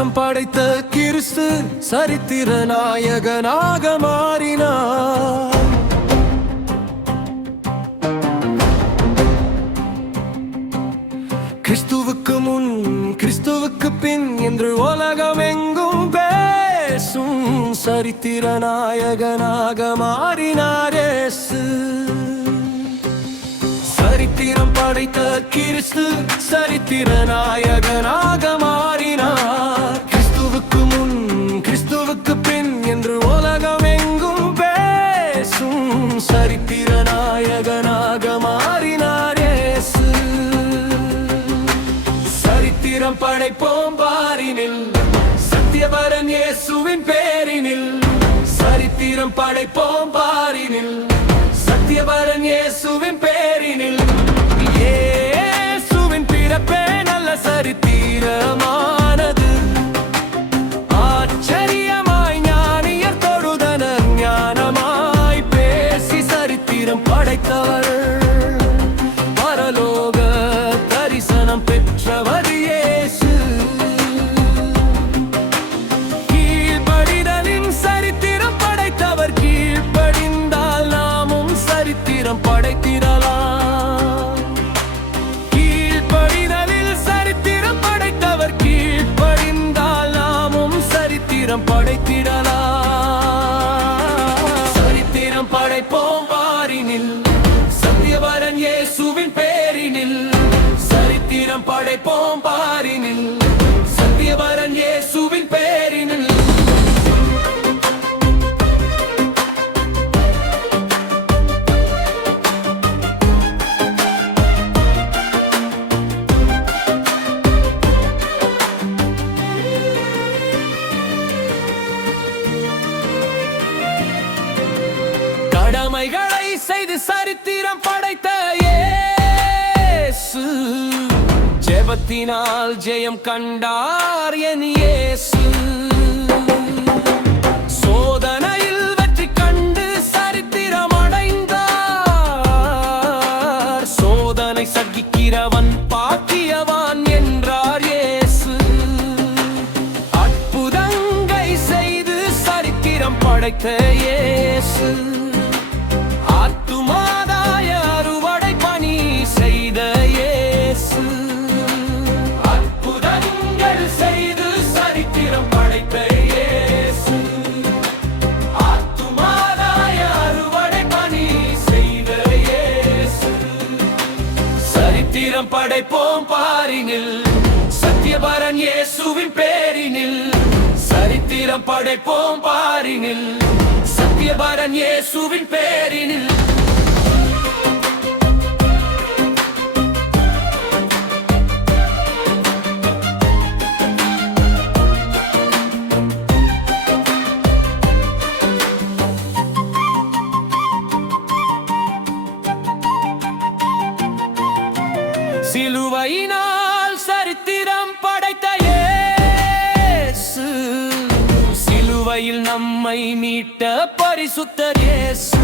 சரித்திரம் படைத்த கிறிஸ்து சரித்திர நாயகனாக மாறினார். கிறிஸ்துவுக்கு முன் கிறிஸ்துவுக்கு பின் என்று உலகம் எங்கும் பேசும் சரித்திர நாயகனாக மாறினார் இயேசு. சரித்திரம் படைத்த கிறிஸ்து சரித்திர நாயகனாக மாறினார். கிறிஸ்துவுக்கு முன் கிறிஸ்துவுக்கு பின் என்று உலகம் எங்கும் பேசும் சரித்திர நாயகனாக மாறினார் இயேசு. சரித்திரம் படைப்போம் பாரினில் சத்தியவரன் இயேசுவின் பேரினில். சரித்திரம் படைப்போம் பாரினில் சத்தியவரன் இயேசுவின் பேரினில். இயேசுவின் பிறப்பே நல்ல சரித்திரமானது. ஆச்சரியமாய் ஞானியர் தொழுதனர் ஞானமாய் பேசி சரித்திரம் படைத்தவர். பரலோக தரிசனம் பெற்றவர் இயேசு. கீழ்ப்படிதலின் சரித்திரம் படைத்தவர். கீழ்ப்படிந்தால் நாமும் சரித்திரம் படைத்திடலாம். கீழ்ப்படிதலில் சரித்திரம் படைத்தவர். கீழ்ப்படிந்தால் நாமும் சரித்திரம் படைத்திடலாம். சரித்திரம் படைப்போம் பாரினில் சத்தியவரன் இயேசுவின் பேரினில். சரித்திரம் படைப்போம் பாரினில் சத்தியவரன் இயேசுவின் பேரினில். கடமைகளை செய்து சரித்திரம் படைத்த இயேசு. ஜெபத்தினால் ஜெயம் கண்டார் என் இயேசு. சோதனையில் வெற்றி கண்டு சரித்திரம் அடைந்தார். சோதனை சகிக்கிறவன் பாக்கியவான் என்றார் இயேசு. அற்புதங்களை செய்து சரித்திரம் படைத்த இயேசு. ஆத்துமாதாய அறுவடை பணி செய்த இயேசு. அற்புதங்கள் செய்து சரித்திரம் படைத்த இயேசு. ஆத்துமாதாய அறுவடை பணி செய்த இயேசு. சரித்திரம் படைப்போம் பாரினில் சத்தியவரன் இயேசுவின் பேரினில். சரித்திரம் படைப்போம் பாரினில் சத்தியவரன் இயேசுவின் பேரினில். சிலுவையினால் சரித்திரம் படைத்த இயேசு. சிலுவையில் நம்மை மீட்ட பரிசுத்தர் இயேசு.